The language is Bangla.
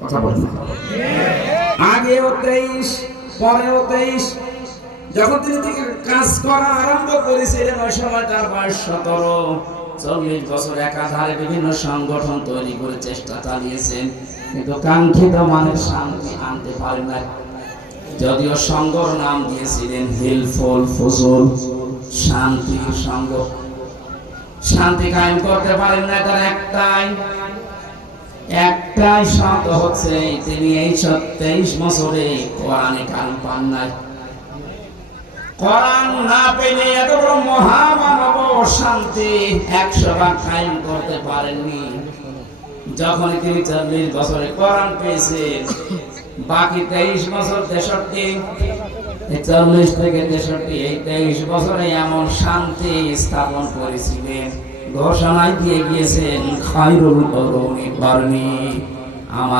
কথা বলেন আগেও 23 পরেও 23। যখন তিনি কাজ করা আরম্ভ করেছিলেন ওই সময় তার বয়স 17। 40 বছর একাধারে বিভিন্ন সংগঠন তৈরি করে চেষ্টা চালিয়েছেন, কিন্তু কাঙ্ক্ষিত মানের শান্তি আনতে পারেন না। যদিও সংঘর নাম দিয়েছিলেন হিলফুল ফুজুল, শান্তির সংঘ। শান্তি কায়েম করতে পারেন না। তার একটাই শর্ত হচ্ছে তিনি এই 23 বছরে কোরআনে কান পান নাই। কোরআন না পেলে এত বড় মহামানব শান্তি 100 ভাগ কায়েম করতে পারেননি। যখন তিনি 40 বছরে কোরআন পেয়েছেন, বাকি 23 বছর 63, 40 থেকে 63 এই 23 বছরে এমন শান্তি স্থাপন করেছিলেন, ঘোষণায় দিয়ে গিয়েছেন খায়রুল কুরুনি কারনি। আমার